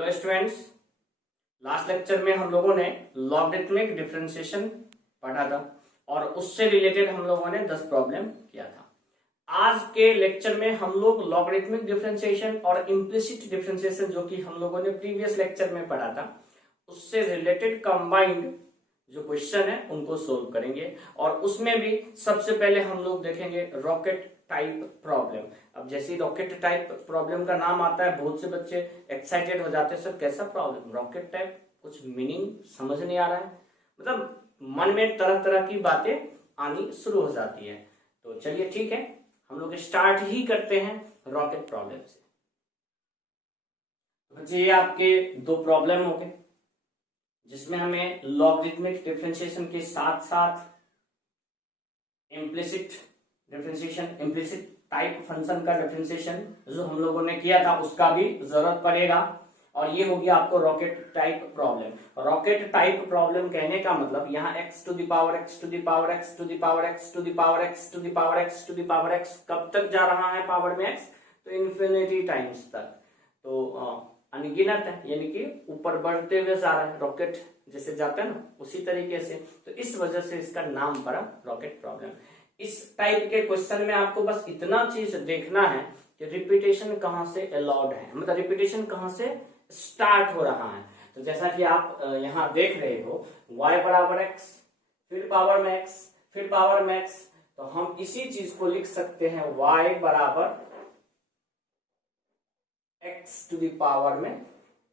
Hello students, last lecture में हम लोगों ने लॉगरिथमिक डिफरेंशिएशन पढ़ा था और उससे रिलेटेड हम लोगों ने 10 प्रॉब्लम किया था। आज के लेक्चर में हम लोग लॉगरिथमिक डिफरेंशिएशन और इम्प्लिसिट डिफरेंशिएशन जो कि हम लोगों ने प्रीवियस लेक्चर में पढ़ा था उससे रिलेटेड कंबाइंड जो क्वेश्चन है उनको सोल्व करेंगे। और उसमें भी सबसे पहले हम लोग देखेंगे रॉकेट टाइप प्रॉब्लम। अब जैसे रॉकेट टाइप प्रॉब्लम का नाम आता है बहुत से बच्चे एक्साइटेड हो जाते हैं, सर कैसा प्रॉब्लम, रॉकेट टाइप, कुछ मीनिंग समझ नहीं आ रहा है, मतलब मन में तरह तरह की बातें आनी शुरू हो जाती है। तो चलिए ठीक है, हम लोग स्टार्ट ही करते हैं रॉकेट प्रॉब्लम से। बच्चे ये आपके दो प्रॉब्लम हो गए जिसमें हमें लॉगरिथमिक डिफरेंशिएशन के साथ साथ implicit differentiation, implicit type function का डिफरेंशिएशन जो हम लोगों ने किया था उसका भी जरूरत पड़ेगा। और ये हो गया आपको rocket type problem. Rocket type problem कहने का मतलब यहाँ x to the power x to the power x to the power x to the power x to the power x to the power x कब तक जा रहा है power में x, तो इन्फिनिटी टाइम्स तक, तो अनगिनत है, यानी कि ऊपर बढ़ते हुए जा रहा है, रॉकेट जैसे जाता है ना उसी तरीके से। तो इस वजह से इसका नाम पड़ा रॉकेट प्रॉब्लम। इस टाइप के क्वेश्चन में आपको बस इतना चीज देखना है कि रिपीटेशन कहां से अलाउड है, मतलब रिपीटेशन कहां से स्टार्ट हो रहा है। तो जैसा कि आप यहाँ देख रहे हो y बराबर x, फिर पावर में x, फिर पावर में x, तो हम इसी चीज को लिख सकते हैं y बराबर x टू द पावर में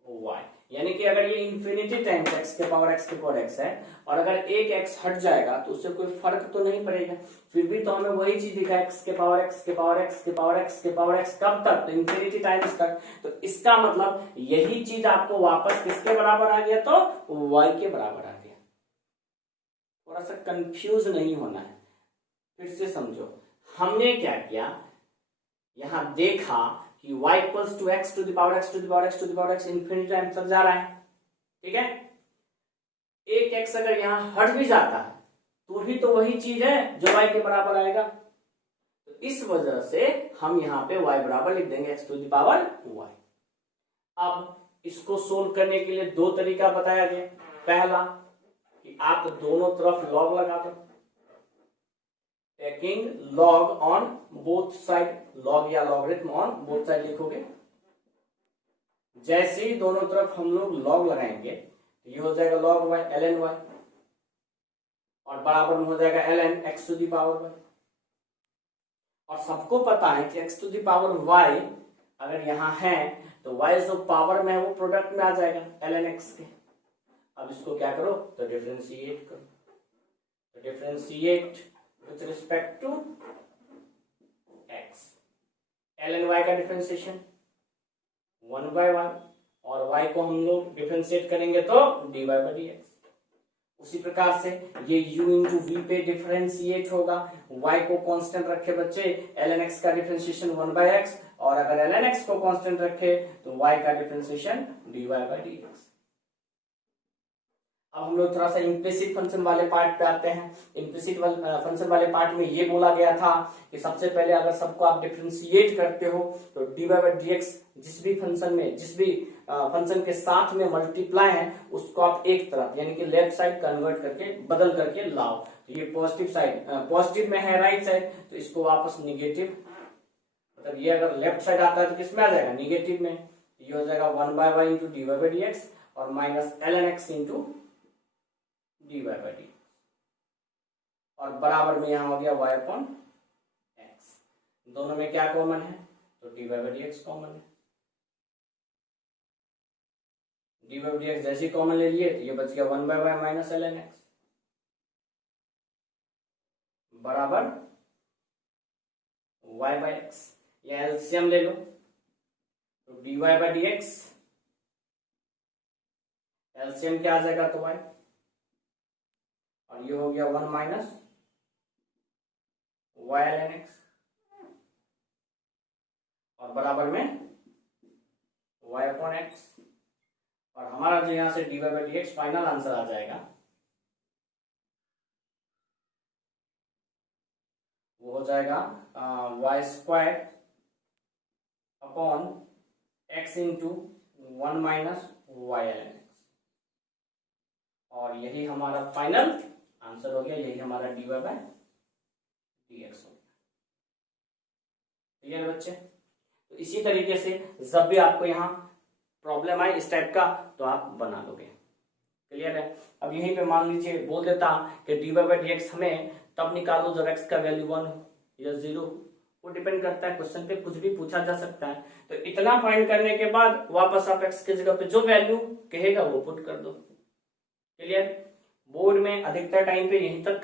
y, यानी कि अगर ये इंफिनिटी टाइम्स x के पावर x है और अगर एक x हट जाएगा तो उससे कोई फर्क तो नहीं पड़ेगा, फिर भी तो हमें वही चीज दिखा x के पावर x के पावर x के पावर x के पावर x कब तक, तो इंफिनिटी टाइम्स तक। तो इसका मतलब यही चीज आपको वापस किसके बराबर आ गया, तो y के बराबर आ गया। थोड़ा सा कंफ्यूज नहीं होना है, फिर से समझो। हमने क्या किया, यहां देखा कि y equals to x to the power x to the power x to the power x infinity time तक जा रहा है, ठीक है। एक x अगर यहां हट भी जाता है तो भी तो वही चीज है जो y के बराबर आएगा। तो इस वजह से हम यहां पे y बराबर लिख देंगे x to the power y। अब इसको सोल्व करने के लिए दो तरीका बताया गया। पहला कि आप दोनों तरफ लॉग लगा दो, taking log on both side, log या लॉगरिथम ऑन बोथ साइड लिखोगे। जैसे ही दोनों तरफ हम लोग लॉग लगाएंगे तो ये हो जाएगा लॉग y ln y और बराबर में हो जाएगा ln x to the power y। और सबको पता है कि x to the power y अगर यहां है तो y जो पावर में है वो प्रोडक्ट में आ जाएगा ln x के। अब इसको क्या करो, तो डिफरेंशिएट करो, तो differentiate with respect to x, ln y का डिफरेंशिएशन 1/1 और y को हम लोग डिफरेंशिएट करेंगे तो dy by dx। उसी प्रकार से ये u इंटू v पे डिफरेंशिएट होगा, y को कांस्टेंट रखे बच्चे, ln x का डिफरेंशिएशन 1/x, और अगर ln x को कांस्टेंट रखे तो y का डिफरेंशिएशन dy by dx। अब हम लोग थोड़ा सा इम्प्लिसिट फंक्शन वाले पार्ट पे आते हैं। इम्प्लिसिट फंक्शन वाले पार्ट में ये बोला गया था कि सबसे पहले अगर सबको आप डिफरेंशिएट करते हो तो dy by dx जिस भी फंक्शन के साथ में मल्टीप्लाई है उसको आप एक तरफ यानी कि लेफ्ट साइड कन्वर्ट करके बदल करके लाओ। तो ये पॉजिटिव साइड, पॉजिटिव में है राइट साइड, तो इसको वापस निगेटिव, मतलब ये अगर लेफ्ट साइड आता है तो किसमें आ जाएगा, निगेटिव में। ये हो जाएगा 1/y into dy by dx और minus ln x into dy by dx और बराबर में यहां हो गया y अपॉन x। दोनों में क्या कॉमन है, तो dy by dx कॉमन है। dy by dx जैसे कॉमन ले लिए तो ये बच गया 1/y माइनस ln x बराबर y by x। ये एलसीएम ले लो तो dy by dx एलसीएम क्या आ जाएगा, तो y, और ये हो गया 1 माइनस y ln x और बराबर में y अपॉन x। और हमारा जो यहां से dy by dx final answer आ जाएगा वो हो जाएगा y square upon x into 1 minus Y ln x, और यही हमारा फाइनल आंसर हो गया, यही हमारा dy बाय dx हो गया। क्लियर बच्चे? तो इसी तरीके से जब भी आपको यहाँ प्रॉब्लम आए इस टाइप का तो आप बना लोगे। क्लियर है? अब यहीं पे मान लीजिए बोल देता कि dy बाय dx हमें तब निकालो जब x का वैल्यू 1 या 0, वो डिपेंड करता है, क्वेश्चन पे कुछ भी पूछा जा सकता है। तो इतना फाइंड करने के बाद वापस आप x के जगह पे जो वैल्यू कहेगा वो पुट कर दो। क्लियर? बोर्ड में अधिकतर टाइम पे यहीं तक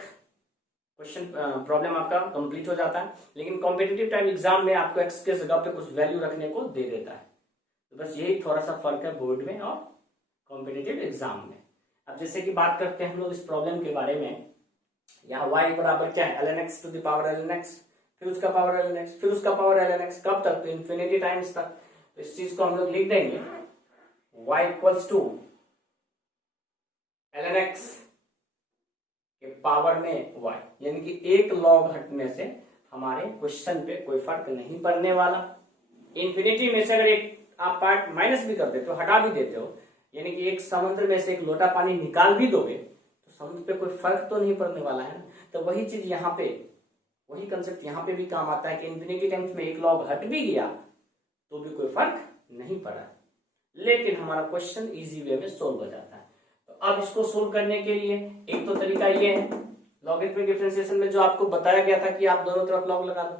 क्वेश्चन प्रॉब्लम आपका कंप्लीट हो जाता है, लेकिन कॉम्पिटिटिव टाइम एग्जाम में आपको x के जगह पे कुछ वैल्यू रखने को दे देता है। तो बस यही थोड़ा सा फर्क है बोर्ड में और कॉम्पिटिटिव एग्जाम में। अब जैसे कि बात करते हैं हम लोग इस प्रॉब्लम के बारे में, यहाँ y बराबर क्या है, ln x to the power ln x, फिर उसका पावर ln x, फिर उसका पावर ln x, कब तक? तो इन्फिनिटी टाइम्स तक। तो इस चीज को हम लोग लिख देंगे y equals to ln x के पावर में y, यानी कि एक लॉग हटने से हमारे क्वेश्चन पे कोई फर्क नहीं पड़ने वाला। इन्फिनिटी में से अगर एक आप पार्ट माइनस भी कर देते हो, हटा भी देते हो, यानी कि एक समुद्र में से एक लोटा पानी निकाल भी दोगे तो समुद्र पे कोई फर्क तो नहीं पड़ने वाला है ना। तो वही चीज यहाँ पे, वही कंसेप्ट यहाँ पे भी काम आता है कि इन्फिनिटी टाइम्स में एक लॉग हट भी गया तो भी कोई फर्क नहीं पड़ा, लेकिन हमारा क्वेश्चन इजी वे में सोल्व हो जाता है। तो अब इसको सोल्व करने के लिए एक तो तरीका ये है, लॉगरिथमिक डिफरेंशिएशन में जो आपको बताया गया था कि आप दोनों तरफ लॉग लगा दो,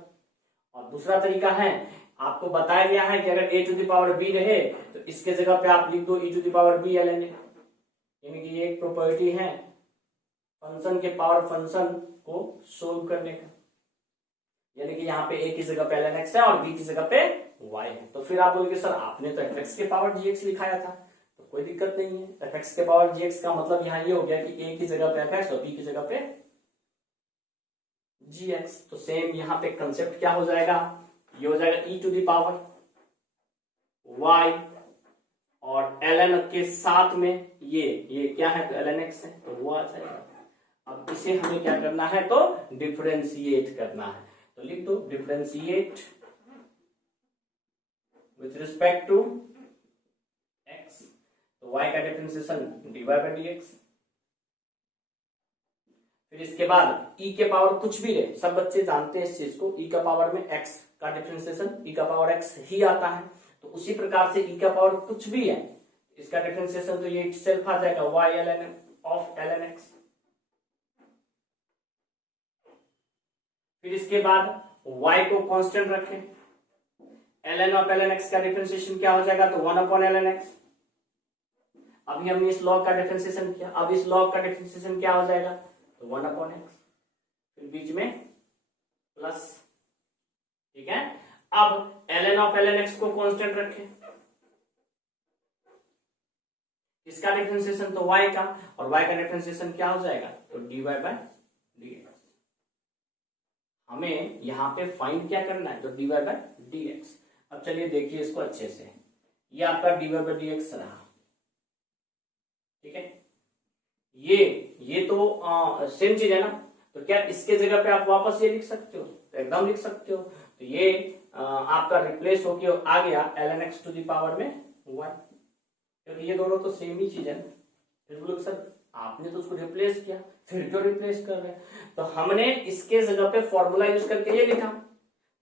और दूसरा तरीका है आपको बताया गया है कि अगर a to the power b रहे तो इसके जगह पे आप लिख दो e to the power b ln a, यानी कि ये एक प्रॉपर्टी है फंक्शन के पावर फंक्शन को सोल्व करने का, यानी कि यहाँ पे a की जगह पे ln x है और b की जगह पे y है। तो फिर आप बोलोगे सर आपने तो fx के पावर gx लिखाया था, तो कोई दिक्कत नहीं है, fx के पावर gx का मतलब यहाँ ये हो गया कि a की जगह पे fx और b की जगह पे gx। तो सेम यहाँ पे कंसेप्ट क्या हो जाएगा, ये हो जाएगा e to the power y और ln के साथ में ये क्या है, तो ln x है, तो वो आ जाएगा। अब इसे हमें क्या करना है, तो डिफरेंशिएट करना है। तो लिख दो differentiate with respect to x, तो y का डिफरेंशिएशन dy बाय dx। फिर इसके बाद e के पावर कुछ भी रहे, सब बच्चे जानते हैं इस चीज को, e का पावर में x का डिफरेंशिएशन e का पावर x ही आता है। तो उसी प्रकार से e का पावर कुछ भी है, इसका डिफरेंशिएशन तो ये इटसेल्फ आ जाएगा y ln of ln x। फिर इसके बाद y को कांस्टेंट रखें, ln ऑफ ln x का डिफरेंशिएशन क्या हो जाएगा, तो 1 अपॉन ln x। अभी हमने इस लॉग का डिफरेंशिएशन किया, अब इस लॉग का डिफरेंशिएशन क्या हो जाएगा, तो 1 अपॉन x, फिर बीच में प्लस, ठीक है। अब ln ऑफ ln x को कांस्टेंट रखें, इसका डिफरेंशिएशन तो y का, और y का डिफरेंशिएशन क्या हो जाएगा, तो dy बाय dx। हमें यहाँ पे फाइंड क्या करना है, तो dy बाय dx। अब चलिए देखिए इसको अच्छे से, ये आपका dy बाय dx रहा, ठीक है। ये तो सेम चीज है ना, तो क्या इसके जगह पे आप वापस ये लिख सकते हो, तो एकदम लिख सकते हो। तो ये आपका रिप्लेस होके आ गया ln x to the power में y, क्योंकि ये दोनों तो सेम ही चीज है। फिर बोलोगे सर आपने तो उसको रिप्लेस किया, फिर क्यों रिप्लेस कर रहे हैं, तो हमने इसके जगह पे फॉर्मूला यूज करके ये लिखा,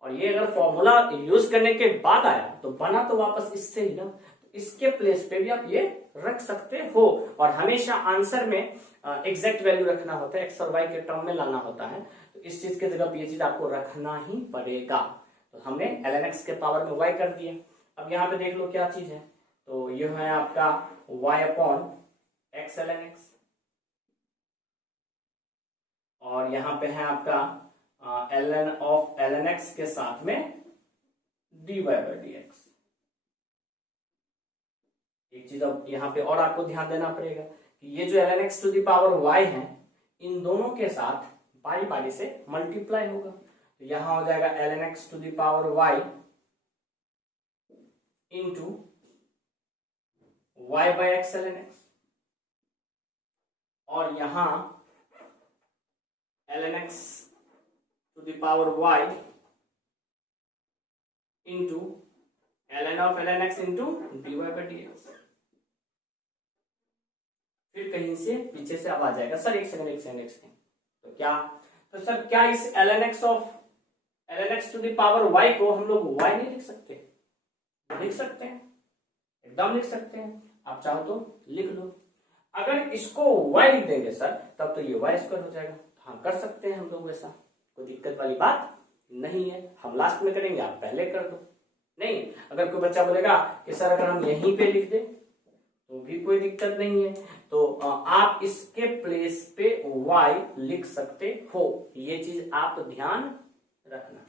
और ये अगर फॉर्मूला यूज करने के बाद आया तो बना तो वापस इससे ही ना, तो इसके प्लेस पे भी आप ये रख सकते हो। और हमेशा आंसर में एग्जैक्ट वैल्यू रखना होता है, एक्स और वाई के टर्म में लाना होता है, तो इस चीज के जगह पे ये चीज आपको रखना ही पड़ेगा। तो हमने ln x के पावर में y कर दिया। अब यहाँ पे देख लो क्या चीज है, तो ये है आपका y upon x ln x, और यहाँ पे है आपका ln ऑफ ln x के साथ में dy बाय dx। एक चीज अब यहाँ पे और आपको ध्यान देना पड़ेगा कि ये जो ln x to the power y है, इन दोनों के साथ बारी बारी से मल्टीप्लाई होगा। तो यहां हो जाएगा ln x to the power y इंटू y by x ln x, और यहां ln x to the power y इंटू ln of ln x into dy by dx। फिर कहीं से पीछे से अब आ जाएगा सर एक सेकंड तो क्या, तो सर क्या इस ln x of ln x to the power y को हम लोग y नहीं लिख सकते? लिख सकते हैं, एकदम लिख सकते हैं, आप चाहो तो लिख लो। अगर इसको y लिख देंगे सर तब तो ये y स्क्वायर हो जाएगा। हाँ कर सकते हैं हम लोग, ऐसा कोई दिक्कत वाली बात नहीं है। हम लास्ट में करेंगे, आप पहले कर दो। नहीं, अगर कोई बच्चा बोलेगा कि सर अगर हम यहीं पे लिख दें तो भी कोई दिक्कत नहीं है, तो आप इसके प्लेस पे y लिख सकते हो, ये चीज आप ध्यान रखना।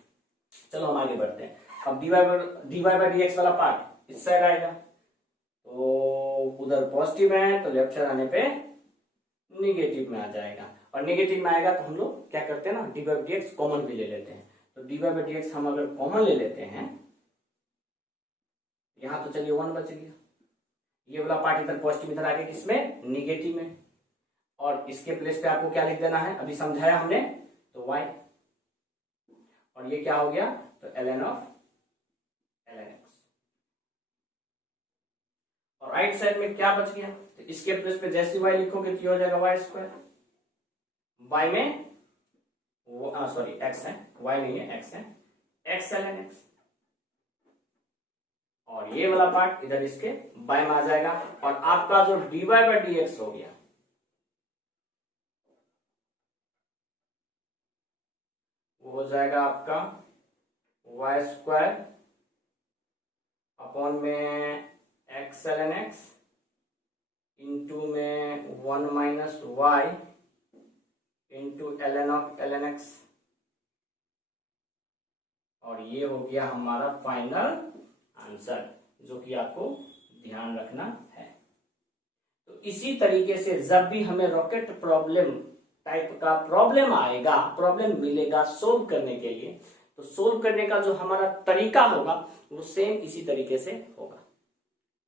चलो हम आगे बढ़ते हैं। अब dy बाई dx वाला पार्ट इस साइड आएगा, तो उधर पॉजिटिव है तो लेफ्ट साइड आने पे निगेटिव में आ जाएगा, और निगेटिव में आएगा तो हम लोग क्या करते हैं ना, dy बाई dx कॉमन भी ले लेते हैं। तो dy बाई dx हम अगर कॉमन ले लेते हैं, यहां तो चलिए 1 बच गया, ये वाला पार्ट इधर पॉजिटिव इधर आके किसमें, निगेटिव में, और इसके प्लेस पे आपको क्या लिख देना है, अभी समझाया हमने, तो y, और ये क्या हो गया, तो ln ऑफ ln x। और राइट साइड में क्या बच गया, तो इसके प्लेस पे जैसे y लिखोगे तो ये हो जाएगा y स्क्वायर, y में सॉरी x है, y नहीं है x है, x ln x, और ये वाला पार्ट इधर इसके बाएं में आ जाएगा, और आपका जो dy बाई dx हो गया वो हो जाएगा आपका y स्क्वायर अपॉन में x ln x इंटू में 1 माइनस y इंटू ln ऑफ ln x, और ये हो गया हमारा फाइनल आंसर, जो कि आपको ध्यान रखना है। तो इसी तरीके से जब भी हमें रॉकेट प्रॉब्लम टाइप का प्रॉब्लम आएगा, प्रॉब्लम मिलेगा सोल्व करने के लिए, तो सोल्व करने का जो हमारा तरीका होगा वो सेम इसी तरीके से होगा।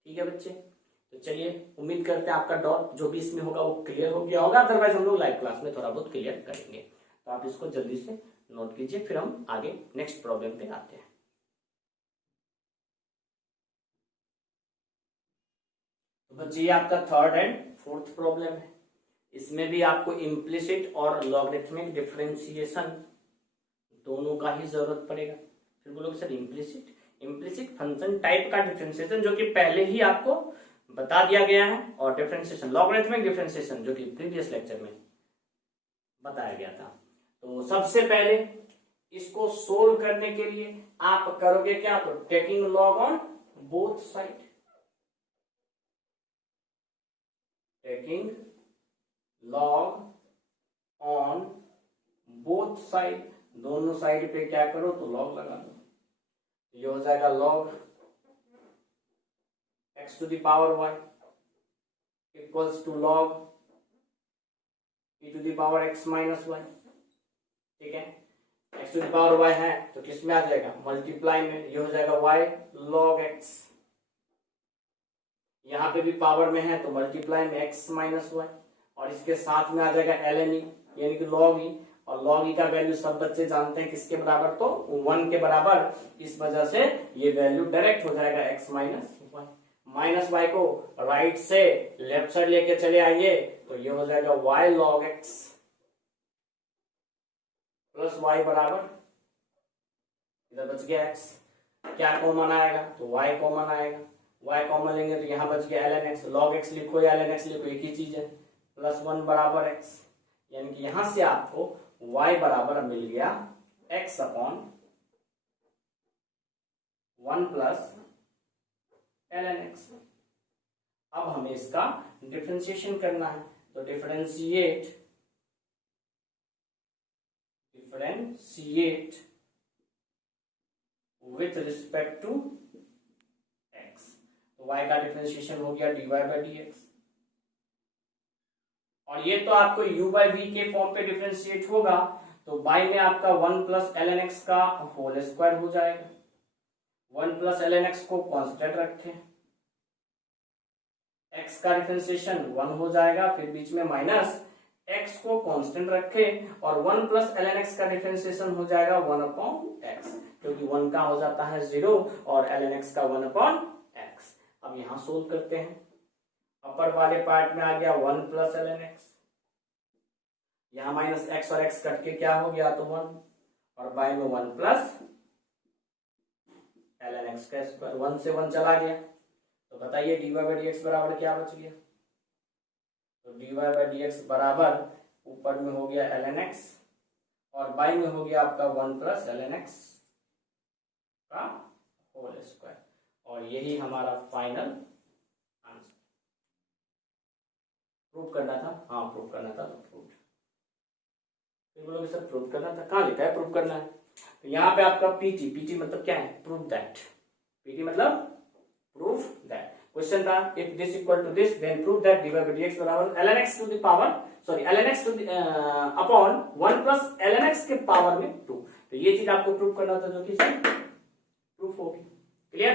ठीक है बच्चे, तो चलिए उम्मीद करते हैं आपका डाउट जो भी इसमें होगा वो क्लियर हो गया होगा, अदरवाइज हम लोग लाइव क्लास में थोड़ा बहुत क्लियर करेंगे। तो आप इसको जल्दी से नोट कीजिए, फिर हम आगे नेक्स्ट प्रॉब्लम पे आते हैं। बच्चे ये आपका थर्ड एंड फोर्थ प्रॉब्लम है, इसमें भी आपको इम्प्लिसिट और लॉगरिथमिक डिफरेंशिएशन दोनों का ही जरूरत पड़ेगा। फिर बोलोगे सर इम्प्लिसिट फंक्शन टाइप का डिफरेंशिएशन जो कि पहले ही आपको बता दिया गया है, और डिफरेंशिएशन लॉगरिथमिक डिफरेंशिएशन जो कि प्रीवियस लेक्चर में बताया गया था। तो सबसे पहले इसको सोल्व करने के लिए आप करोगे क्या, तो taking log on both side, taking log on both side, दोनों साइड पे क्या करो तो लॉग लगा दो, ये हो जाएगा log x to the power y equals टू log e to the power x minus y। ठीक है, x to the power y है तो किस में आ जाएगा, मल्टीप्लाई में, ये हो जाएगा y log x, यहां पे भी पावर में है तो मल्टीप्लाई में x माइनस y, और इसके साथ में आ जाएगा ln e यानी कि log e, और log e का वैल्यू सब बच्चे जानते हैं किसके बराबर, तो 1 के बराबर, इस वजह से ये वैल्यू डायरेक्ट हो जाएगा x minus y। Minus y को राइट से लेफ्ट साइड लेके चले आइए तो ये हो जाएगा y log x plus y बराबर, इधर बच गया x, क्या कॉमन आएगा तो y कॉमन आएगा, y कॉमन लेंगे तो यहां बच गया ln x, log x लिखो या ln x लिखो एक ही चीज है, प्लस 1 बराबर x, यानी कि यहां से आपको y बराबर मिल गया x upon 1 plus ln x। अब हमें इसका डिफरेंशिएशन करना है, तो differentiate with respect to x, तो y का डिफरेंशिएशन हो गया dy बाई dx, और ये तो आपको u बाई v के फॉर्म पे डिफरेंशिएट होगा, तो बाई में आपका 1 प्लस ln x का होल स्क्वायर हो जाएगा, 1 प्लस ln x को कांस्टेंट रखें, x का डिफरेंशिएशन 1 हो जाएगा, फिर बीच में माइनस x को कांस्टेंट रखे और 1 प्लस ln x का डिफरेंशिएशन हो जाएगा 1/x, क्योंकि 1 का हो जाता है 0 और ln x का 1/x। अब यहां सोल्व करते हैं। अपर वाले पार्ट में आ गया 1 प्लस ln x, यहां माइनस x और x कट के क्या हो गया तो 1, और बाय में 1 प्लस ln x का स्क्वायर, 1 से 1 चला गया। तो बताइए dy बाई dx बराबर क्या बच गया? तो dy बाई dx बराबर ऊपर में हो गया ln x और बाई में हो गया आपका 1 प्लस ln x का होल स्क्वायर, और यही हमारा फाइनल आंसर। प्रूव करना था, हाँ प्रूव करना था, तो प्रूव। फिर बोलोगे सर प्रूव करना था, कहाँ लिखा है प्रूव करना है? तो यहाँ पे आपका पीटी मतलब क्या है? Prove that. पीटी मतलब प्रूव दैट। क्वेश्चन था if this equal to this then prove that dy by dx बराबर ln x to the power ln x to upon 1 plus ln x के पावर में 2। तो ये चीज आपको प्रूव करना था, जो कि प्रूफ होगी। क्लियर?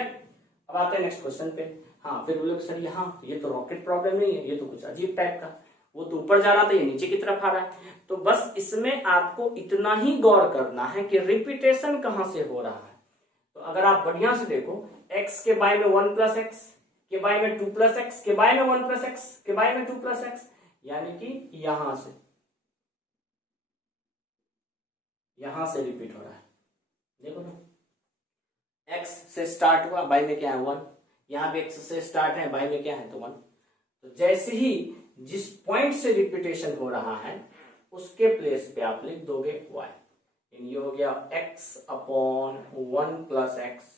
अब आते हैं नेक्स्ट क्वेश्चन पे। हाँ फिर बोलोगे सर यहाँ ये तो रॉकेट प्रॉब्लम नहीं है, ये तो कुछ अजीब टाइप का, वो तो ऊपर जा रहा था, ये नीचे की तरफ आ रहा है। तो बस इसमें आपको इतना ही गौर करना है कि रिपीटेशन कहां से हो रहा है। तो अगर आप बढ़िया से देखो, x के बाय में 1 प्लस एक्स, के बाय में 2 प्लस एक्स, के बाय में 1 प्लस एक्स, के बाय में 2 प्लस एक्स, यानी कि यहां से रिपीट हो रहा है। देखो तो x से स्टार्ट हुआ, बाय में क्या है 1, यहाँ पे x से स्टार्ट है, बाय में क्या है तो 1। तो जैसे ही जिस पॉइंट से रिपीटेशन हो रहा है उसके प्लेस पे आप लिख दोगे y। ये हो गया x upon 1 plus x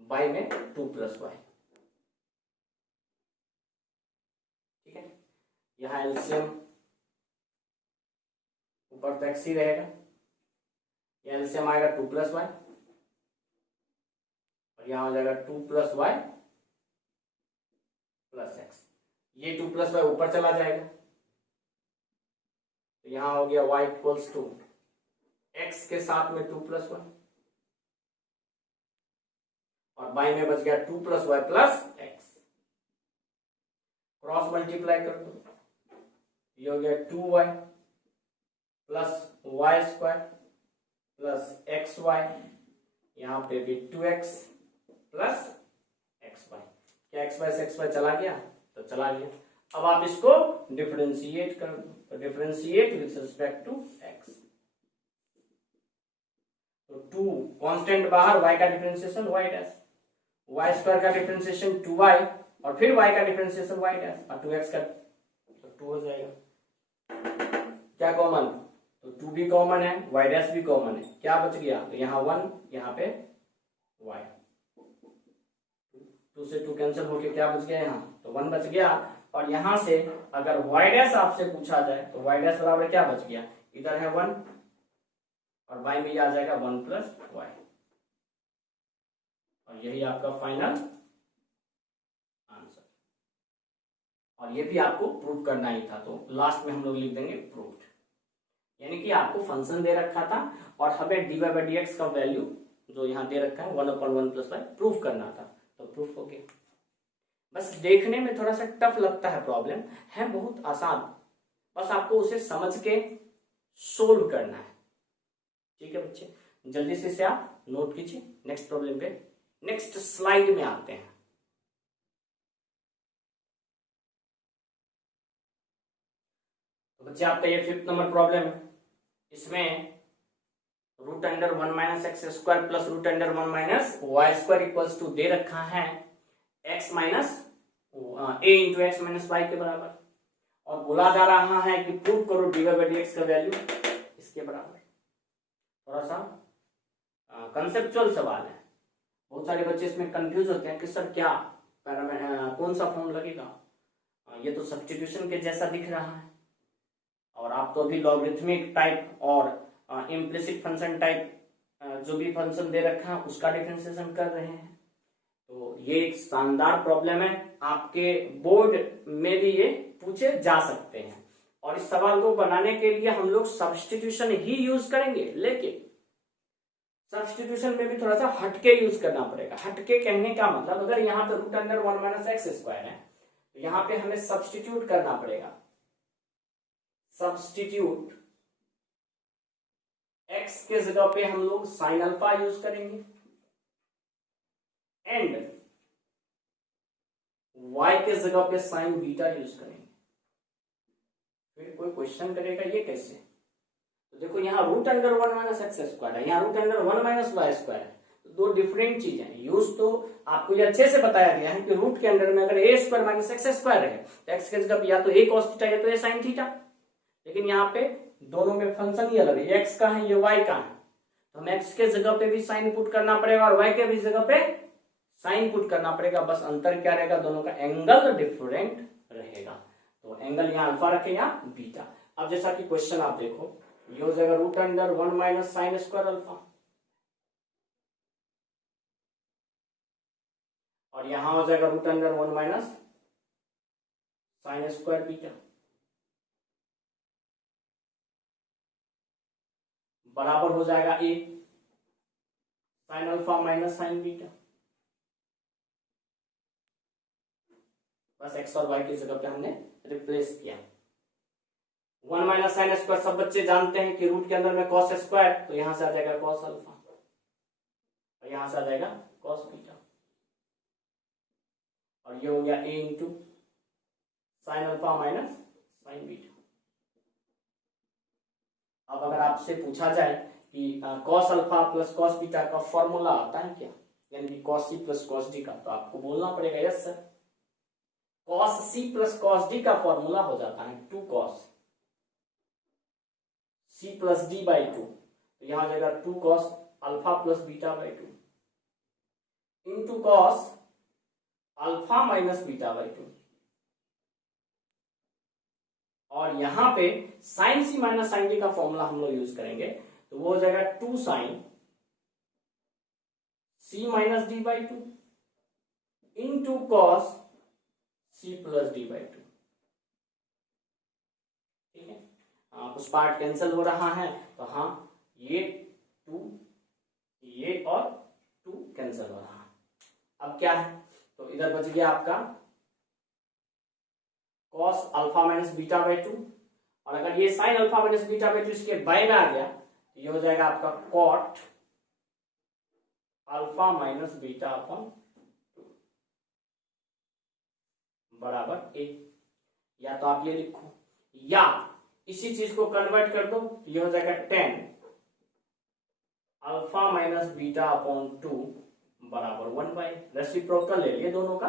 by में 2 प्लस वाई। ठीक है, यहां एलसीएम ऊपर तो x ही रहेगा, एलसीएम आएगा 2 प्लस वाई और यहां हो जाएगा 2 प्लस वाई प्लस एक्स। ये 2 प्लस वाई ऊपर चला जाएगा, तो यहां हो गया y इक्वल्स टू एक्स के साथ में 2 प्लस वाई और बाई में बच गया 2 plus y plus x. Cross multiply कर दो, ये हो गया 2y plus y square plus x y, यहां पे भी 2x प्लस एक्स वाई। क्या एक्स वाई से एक्स वाई चला गया? तो चला गया। अब आप इसको डिफरेंशिएट कर दो, तो differentiate with respect to x। तो 2 कांस्टेंट बाहर, y का differentiation y dash, y square का डिफरेंशिएशन 2y और फिर y का डिफरेंशिएशन y डैश और 2x का, तो 2 हो जाएगा। क्या कॉमन? तो 2 भी कॉमन है, y डैश भी कॉमन है, क्या बच गया? तो यहाँ 1, यहाँ पे y, 2 से 2 कैंसिल होके क्या बच गया? यहाँ तो 1 बच गया। और यहां से अगर y डैश आपसे पूछा जाए तो y डैश बराबर क्या बच गया? इधर है 1 और y में आ जाएगा 1 प्लस वाई, और यही आपका फाइनल आंसर। और ये भी आपको प्रूव करना ही था, तो लास्ट में हम लोग लिख देंगे प्रूव्ड। यानी कि आपको फंक्शन दे रखा था और हमें dy बाई dx का वैल्यू जो यहाँ दे रखा है 1/1 प्लस वाई प्रूव करना था, तो प्रूफ हो गया। बस देखने में थोड़ा सा टफ लगता है, प्रॉब्लम है बहुत आसान, बस आपको उसे समझ के सोल्व करना है। ठीक है बच्चे, जल्दी से इसे आप नोट कीजिए। नेक्स्ट प्रॉब्लम पे, नेक्स्ट स्लाइड में आते हैं। तो बच्चे आपका ये 5th नंबर प्रॉब्लम है। इसमें root under 1 minus x square plus root under 1 minus Y square equals to दे रखा है x minus a into X minus Y के बराबर, और बोला जा रहा है कि प्रूव करो dy बाई dx का वैल्यू इसके बराबर। थोड़ा सा कंसेप्चुअल सवाल है, बहुत सारे बच्चे इसमें कंफ्यूज होते हैं कि सर क्या कौन सा फॉर्म लगेगा, ये तो सब्स्टिट्यूशन के जैसा दिख रहा है, और आप तो अभी लॉगरिथमिक टाइप और इम्प्लिसिट फंक्शन टाइप जो भी फंक्शन दे रखा है उसका डिफरेंशिएशन कर रहे हैं। तो ये एक शानदार प्रॉब्लम है, आपके बोर्ड में भी ये पूछे जा सकते हैं, और इस सवाल को बनाने के लिए हम लोग सब्स्टिट्यूशन ही यूज करेंगे, लेकिन सब्स्टिट्यूशन में भी थोड़ा सा हटके यूज करना पड़ेगा। हटके कहने का मतलब, अगर यहाँ पे root under 1 minus x square है तो यहाँ पे हमें सब्स्टिट्यूट करना पड़ेगा, सब्स्टिट्यूट x के जगह पे हम लोग साइन अल्फा यूज करेंगे एंड y के जगह पे साइन बीटा यूज करेंगे। फिर कोई क्वेश्चन करेगा ये कैसे, तो देखो यहाँ root under 1 minus x square है, यहाँ root under 1 minus Y square है, तो दो डिफरेंट चीजें हैं। यूज तो आपको ये अच्छे से बताया गया है कि रूट के अंडर में अगर ए स्क्वायर माइनस एक्स स्क्वायर है तो एक्स के जगह या तो ए कॉस थीटा या तो ए साइन थीटा, लेकिन यहाँ पे दोनों में फंक्शन ही अलग है, ये एक्स का है ये वाई का है, तो हम एक्स के जगह पे भी साइन पुट करना पड़ेगा और वाई के भी जगह पे साइन पुट करना पड़ेगा, बस अंतर क्या रहेगा, दोनों का एंगल डिफरेंट रहेगा। तो एंगल यहाँ अल्फा रखे या बीटा। अब जैसा कि क्वेश्चन आप देखो, ये हो जाएगा root under 1 minus sine square alpha और यहां हो जाएगा root under 1 minus sine square beta बराबर हो जाएगा A sine alpha minus sine beta. बस एक्स और वाई की जगह पे हमने रिप्लेस किया। 1 माइनस साइन स्क्वायर सब बच्चे जानते हैं कि रूट के अंदर में कॉस स्क्वायर, तो यहां से आ जाएगा कॉस अल्फा और यहां से आ जाएगा कॉस बीटा और ये हो गया A into sine alpha minus sine beta. अब अगर आपसे पूछा जाए कि cos alpha plus cos beta का फॉर्मूला आता है क्या, यानी कि cos C plus cos D का, तो आपको बोलना पड़ेगा yes sir. Cos C plus cos D का फॉर्मूला हो जाता है 2 cos C plus D by 2, तो यहां आ जाएगा 2 cos alpha plus beta by 2 into cos alpha minus beta by 2 और यहां पे sine C minus sine D का फॉर्मूला हम लोग यूज करेंगे, तो वो हो जाएगा 2 sine C minus D by 2 into cos C plus D by 2। ठीक है, कुछ पार्ट कैंसिल हो रहा है, तो हाँ ये 2 ये और 2 कैंसिल हो रहा है। अब क्या है, तो इधर बच गया आपका cos alpha minus beta by 2 और अगर ये sign alpha minus beta by 2 इसके बाय में आ गया तो ये हो जाएगा आपका cot alpha minus beta upon 2 बराबर ए। या तो आप ये लिखो या इसी चीज को कन्वर्ट कर दो, ये हो जाएगा 10 अल्फा माइनस बीटा अपॉन 2 बराबर 1 बाई, रेसिप्रोकल ले लिए, दोनों का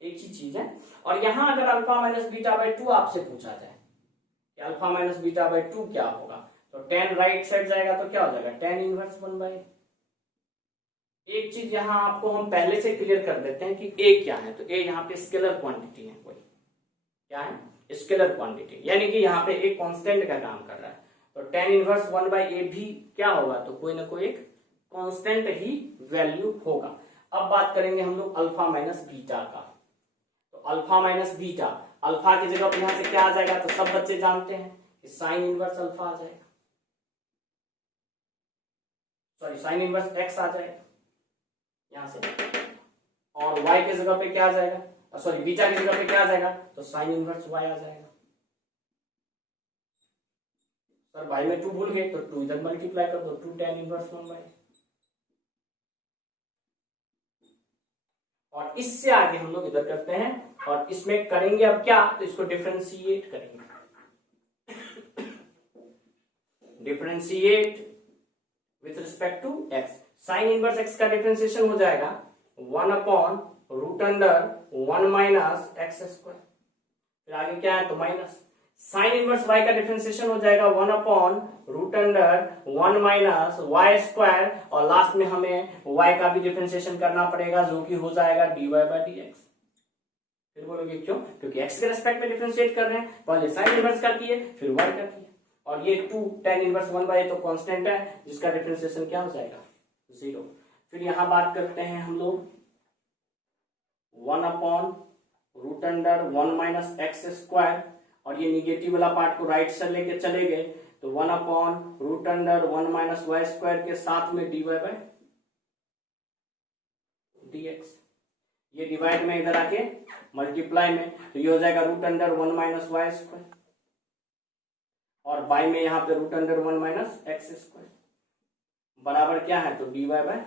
एक ही चीज है। और यहां अगर अल्फा माइनस बीटा बाई 2 आपसे पूछा जाए कि अल्फा माइनस बीटा बाई 2 क्या होगा, तो 10 राइट साइड जाएगा तो क्या हो जाएगा 10 इनवर्स 1 बाई। एक चीज यहां आपको हम पहले से क्लियर कर देते हैं कि ए क्या है, तो ए यहाँ पे स्केलर क्वांटिटी है, कोई क्या है स्केलर क्वांटिटी, यानी कि यहाँ पे एक कांस्टेंट का काम कर रहा है, तो 10 इनवर्स 1 बाई ए भी क्या होगा, तो कोई ना कोई एक कांस्टेंट ही वैल्यू होगा। अब बात करेंगे हम लोग अल्फा माइनस बीटा का, तो अल्फा माइनस बीटा, अल्फा की जगह पर यहां से क्या आ जाएगा, तो सब बच्चे जानते हैं कि साइन इनवर्स अल्फा आ जाएगा, सॉरी साइन इनवर्स एक्स आ जाएगा यहां से, और y के जगह पे क्या आ जाएगा, सॉरी बीटा की जगह पे क्या आ जाएगा, तो साइन इनवर्स y आ जाएगा। सर y में 2 भूल गए तो 2 इधर मल्टीप्लाई कर दो, 2 tan इनवर्स 1 बाई। और इससे आगे हम लोग इधर करते हैं और इसमें करेंगे अब क्या, तो इसको डिफरेंशिएट करेंगे, differentiate with respect to x। Sine inverse x का डिफरेंशिएशन हो जाएगा 1 upon root under 1 minus x square, फिर आगे क्या है तो माइनस। साइन इनवर्स y का डिफरेंशिएशन हो जाएगा 1 upon root under 1 minus Y square और लास्ट में हमें y का भी डिफरेंशिएशन करना पड़ेगा जो कि हो जाएगा dy बाई dx। फिर बोलोगे क्यों, क्योंकि x के रेस्पेक्ट में डिफरेंशिएट कर रहे हैं, पहले साइन इनवर्स का किए फिर y का किए, और ये 2 tan इनवर्स 1 बाई तो कांस्टेंट है जिसका डिफरेंशिएशन क्या हो जाएगा 0। फिर यहां बात करते हैं हम लोग 1 upon root under 1 minus x square, और ये निगेटिव वाला पार्ट को राइट से लेके चले गए तो 1 upon root under 1 minus Y square के साथ में dy बाई dx, ये डिवाइड में इधर आके मल्टीप्लाई में, तो ये हो जाएगा root under 1 minus Y square, और बाई में यहाँ पे root under 1 minus x square बराबर क्या है, तो dy बाय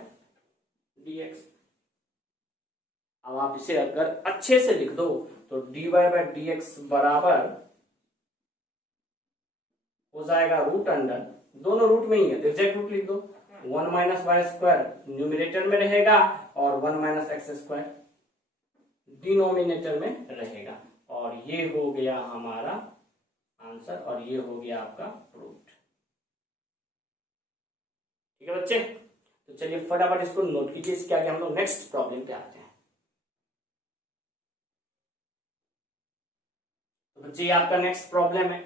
dx। अब आप इसे अगर अच्छे से लिख दो तो dy बाय dx बराबर हो जाएगा रूट अंडर, दोनों रूट में ही है, एग्जैक्ट रूट लिख दो, 1 माइनस वाई स्क्वायर न्यूमिनेटर में रहेगा और 1 माइनस एक्स स्क्वायर डिनोमिनेटर में रहेगा, और ये हो गया हमारा आंसर, और ये हो गया आपका रूट। ठीक है बच्चे, तो चलिए फटाफट इसको नोट कीजिए, इसके आगे हम लोग नेक्स्ट प्रॉब्लम पे आते हैं। तो बच्चे ये आपका नेक्स्ट प्रॉब्लम है,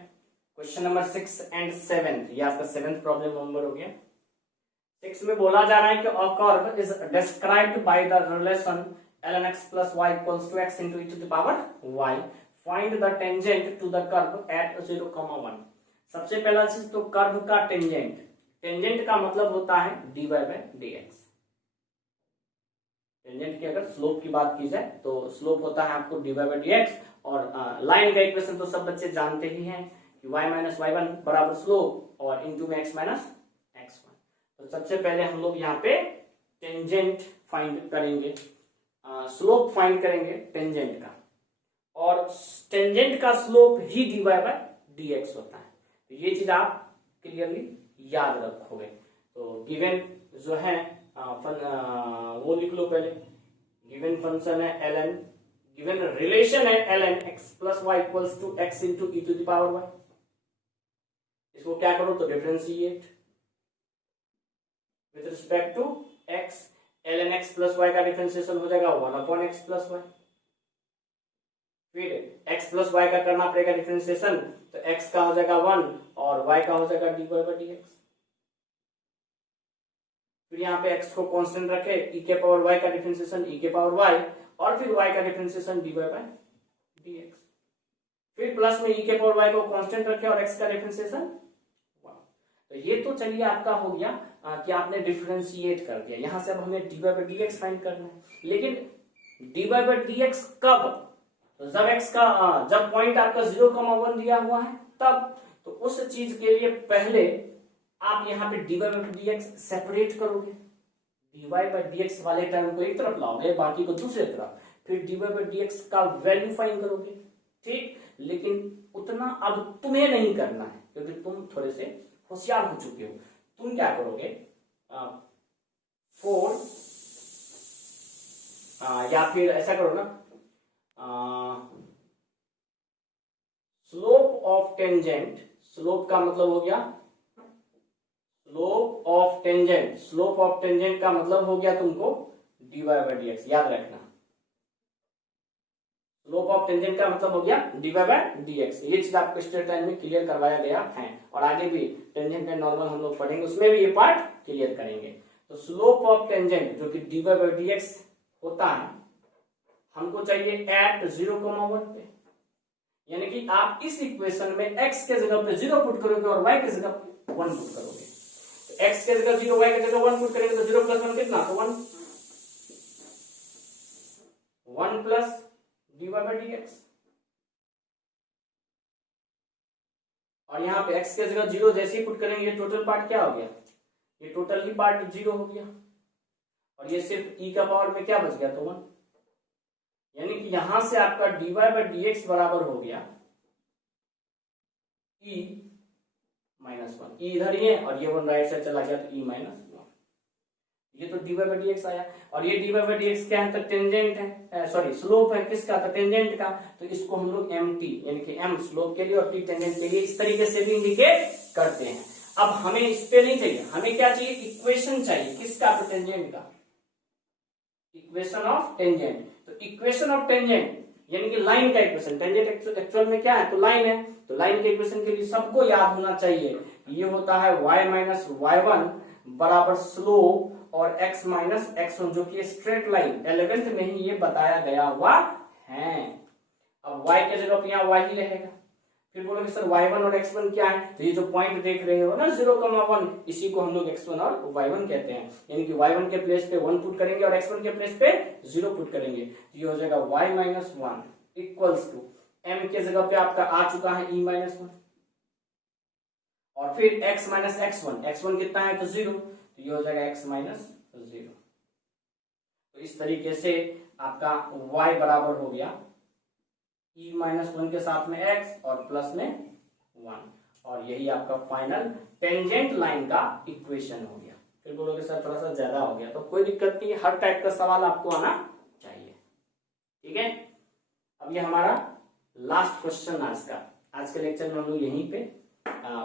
क्वेश्चन नंबर 6 एंड 7, ये आपका 7th प्रॉब्लम नंबर हो गया। 6 में बोला जा रहा है कि a curve is described by the relation ln x plus y equals to x into e to the power y, find the tangent to the curve at 0, 1। सबसे पहला चीज तो कर्व का टेंजेंट, टेंजेंट का मतलब होता है dy बाय dx। टेंजेंट की अगर स्लोप की बात की जाए तो स्लोप होता है आपको dy बाय dx, और लाइन का इक्वेशन तो सब बच्चे जानते ही हैं कि y माइनस y1 बराबर स्लोप और इनटू में x माइनस x1। तो सबसे पहले हम लोग यहाँ पे टेंजेंट फाइंड करेंगे, स्लोप फाइंड करेंगे टेंजेंट का, और टेंजेंट का slope he dy by dx होता है। तो ये चीज आप क्लियरली याद रखोगे। तो गिवन जो है वो लिख लो पहले, गिवन फंक्शन है ln, गिवन रिलेशन है ln x plus y equals to x into e to the power y। इसको क्या करो तो differentiate with respect to x, ln x plus y का डिफरेंशिएशन हो जाएगा 1 अपॉन x प्लस y, फिर x प्लस y का करना पड़ेगा डिफरेंशिएशन, तो x का हो जाएगा 1 और y का हो जाएगा dy बाय dx। फिर यहाँ पे x को कांस्टेंट रखे, e के पावर y का डिफरेंशिएशन e के पावर y, और फिर y का डिफरेंशिएशन dy बाय dx। फिर प्लस में e के पावर y को कांस्टेंट रखे और x का डिफरेंशिएशन 1। तो ये तो चलिए आपका हो गया कि आपने डिफरेंशिएट कर दिया। यहां से अब हमें dy बाय dx फाइंड करना है, लेकिन dy बाय dx कब, तो जब x का जब पॉइंट आपका 0, 1 दिया हुआ है तब, तो उस चीज के लिए पहले आप यहाँ पे dy बाय dx सेपरेट करोगे, dy बाय dx वाले टर्म को एक तरफ लाओगे, बाकी को दूसरे तरफ, फिर dy बाय dx का वैल्यू फाइंड करोगे। ठीक, लेकिन उतना अब तुम्हें नहीं करना है क्योंकि तुम थोड़े से होशियार हो चुके हो। तुम क्या करोगे, 4 या फिर ऐसा करो ना, स्लोप ऑफ टेंजेंट, स्लोप का मतलब हो गया slope of tangent, slope of tangent का मतलब हो गया तुमको dy बाय dx, याद रखना। स्लोप ऑफ टेंजेंट का मतलब हो गया dy बाय dx। ये चीज आपको स्ट्रेट लाइन में क्लियर करवाया गया है, और आगे भी टेंजेंट एंड नॉर्मल हम लोग पढ़ेंगे, उसमें भी ये पार्ट क्लियर करेंगे। तो स्लोप ऑफ टेंजेंट जो कि dy बाय dx होता है, हमको चाहिए एट 0, 1 पे, यानी कि आप इस इक्वेशन में x के जगह पे 0 पुट करोगे और y के जगह पे 1 पुट करोगे। तो x के जगह 0, y के जगह 1 पुट करेंगे तो 0 प्लस 1 कितना, तो 1 प्लस dy बाय dx, और यहाँ पे x के जगह 0 जैसे ही पुट करेंगे, ये टोटल पार्ट क्या हो गया, ये टोटल ही पार्ट 0 हो गया, और ये सिर्फ e का पावर में क्या बच गया, तो 1। यानी कि यहां से आपका dy बाय dx बराबर हो गया e माइनस 1, e इधर ही है और ये 1 राइट साइड चला गया तो e माइनस 1। ये तो dy बाय dx आया, और ये dy बाय dx क्या है, तो टेंजेंट है, सॉरी स्लोप है किसका, तो टेंजेंट का। तो इसको हम लोग mt यानी कि m स्लोप के लिए और t टेंजेंट के लिए इस तरीके से भी इंडिकेट करते हैं। अब हमें इस पे नहीं चाहिए, हमें क्या चाहिए, इक्वेशन चाहिए किसका, तो टेंजेंट का, इक्वेशन ऑफ टेंजेंट। तो इक्वेशन ऑफ टेंजेंट यानी कि लाइन का इक्वेशन, टेंजेंट एक्चुअल में क्या है, तो लाइन है, तो लाइन के इक्वेशन के लिए सबको याद होना चाहिए, ये होता है y माइनस y1 बराबर स्लोप और x माइनस x1, जो कि स्ट्रेट लाइन 11th में ही ये बताया गया हुआ है। अब y के जगह पे यहाँ y ही रहेगा, फिर बोलोगे सर y1 और x1 क्या है, तो ये जो पॉइंट देख रहे हो ना 0,1, इसी को हम लोग x1 और y1 कहते हैं। यानी कि y1 के प्लेस पे 1 पुट करेंगे और x1 के प्लेस पे 0 पुट करेंगे, तो ये हो जाएगा y minus 1 equals to m के जगह पे आपका आ चुका है e माइनस 1, और फिर x माइनस x1 कितना है तो 0, तो ये हो जाएगा x माइनस 0। तो इस तरीके से आपका y बराबर हो गया e माइनस 1 के साथ में x और प्लस में 1, और यही आपका फाइनल टेंजेंट लाइन का इक्वेशन हो गया। फिर बोलोगे सर थोड़ा सा ज्यादा हो गया, तो कोई दिक्कत नहीं, हर टाइप का सवाल आपको आना चाहिए, ठीक है। अब ये हमारा लास्ट क्वेश्चन आज के लेक्चर में हम लोग यहीं पे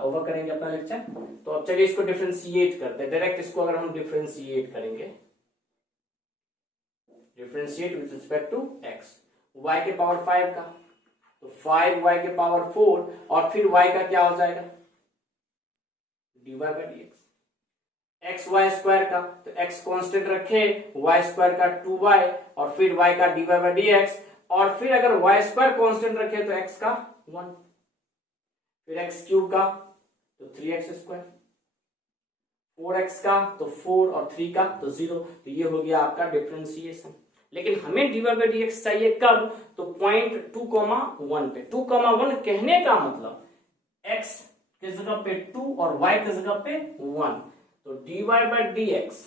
ओवर करेंगे अपना लेक्चर। तो अब चलिए इसको डिफरेंशिएट करते हैं, डायरेक्ट इसको अगर हम डिफरेंशिएट करेंगे, differentiate with respect to x, y के पावर 5 का, तो 5y के पावर 4, और फिर y का क्या हो जाएगा dy by dx, x y square का, तो x कांस्टेंट रखे, y स्क्वायर का 2y, और फिर y का dy बाई dx, और फिर अगर y स्क्वायर कांस्टेंट रखे तो x का 1, फिर x क्यूब का तो 3x स्क्वायर, 4x का तो 4 और 3 का तो 0, तो ये हो गया आपका डिफरेंशिएशन। लेकिन हमें dy बाई dx चाहिए कब, तो पॉइंट 2,1 पे। 2,1 कहने का मतलब x के जगह पे 2 और y के जगह पे 1, तो dy बाई dx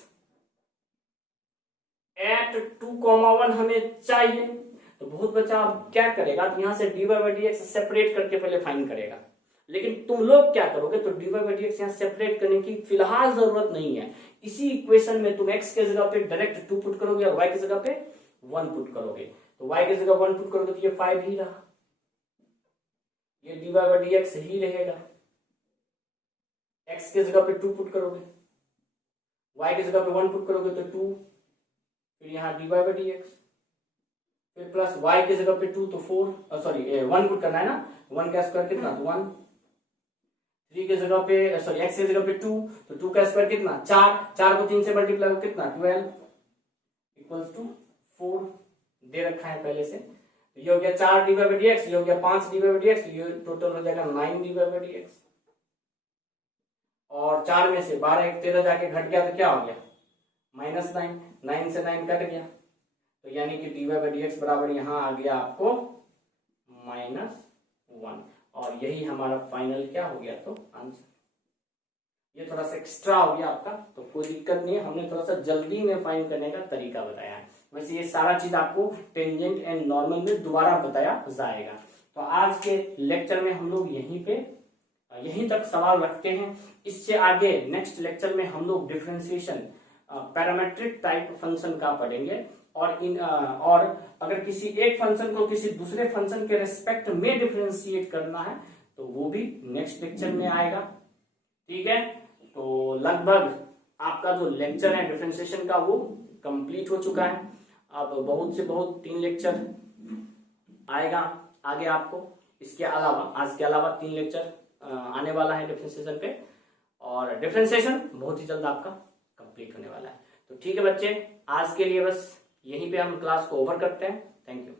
एट 2,1 हमें चाहिए। तो बहुत बच्चा अब क्या करेगा, तो यहां से dy बाई dx सेपरेट करके पहले फाइंड करेगा, लेकिन तुम लोग क्या करोगे, तो dy बाई dx यहां सेपरेट करने की फिलहाल जरूरत नहीं है। इसी इक्वेशन में तुम x के जगह पे डायरेक्ट 2 पुट करोगे और y की जगह पे 1 पुट करोगे, तो y की जगह 1 पुट करोगे तो ये 5 ही रहा, ये dy बाई dx ही रहेगा। x के जगह पे 2 पुट करोगे, y की जगह पे 1 पुट करोगे तो 2, फिर यहाँ dy बाई dx, फिर प्लस y की जगह पे 2 तो 4, सॉरी 1 पुट करना है ना, 1 का स्क्वायर कितना तो 1, 3 के जगह पे सॉरी x की जगह पे 2, तो 2 का स्क्वायर कितना 4, 4 को 3 से मल्टीप्लाई हो कितना 12 इक्वल्स टू 4 दे रखा है पहले से। तो ये हो गया 4 dy बाई dx, ये हो गया 5 dy बाई dx, ये टोटल हो जाएगा 9 dy बाई dx, और 4 में से 12 1 13 जाके घट गया तो क्या हो गया -9, 9 से 9 कट गया, तो यानी कि dy बाई dx बराबर यहाँ आ गया आपको -1, और यही हमारा फाइनल क्या हो गया तो आंसर। ये थोड़ा सा एक्स्ट्रा हो गया आपका, तो कोई दिक्कत नहीं है, हमने थोड़ा सा जल्दी में फाइंड करने का तरीका बताया है। वैसे ये सारा चीज आपको टेंजेंट एंड नॉर्मल में दोबारा बताया जाएगा। तो आज के लेक्चर में हम लोग यहीं तक सवाल रखते हैं। इससे आगे नेक्स्ट लेक्चर में हम लोग डिफरेंशिएशन पैरामेट्रिक टाइप फंक्शन का पढ़ेंगे, और अगर किसी एक फंक्शन को किसी दूसरे फंक्शन के रेस्पेक्ट में डिफरेंशिएट करना है तो वो भी नेक्स्ट लेक्चर में आएगा, ठीक है। तो लगभग आपका जो लेक्चर है डिफरेंशिएशन का वो कंप्लीट हो चुका है। अब बहुत से बहुत 3 लेक्चर आएगा आगे आपको, इसके अलावा आज के अलावा 3 लेक्चर आने वाला है डिफरेंशिएशन पे, और डिफरेंशिएशन बहुत ही जल्द आपका कंप्लीट होने वाला है। तो ठीक है बच्चे, आज के लिए बस यहीं पे हम क्लास को ओवर करते हैं। Thank you.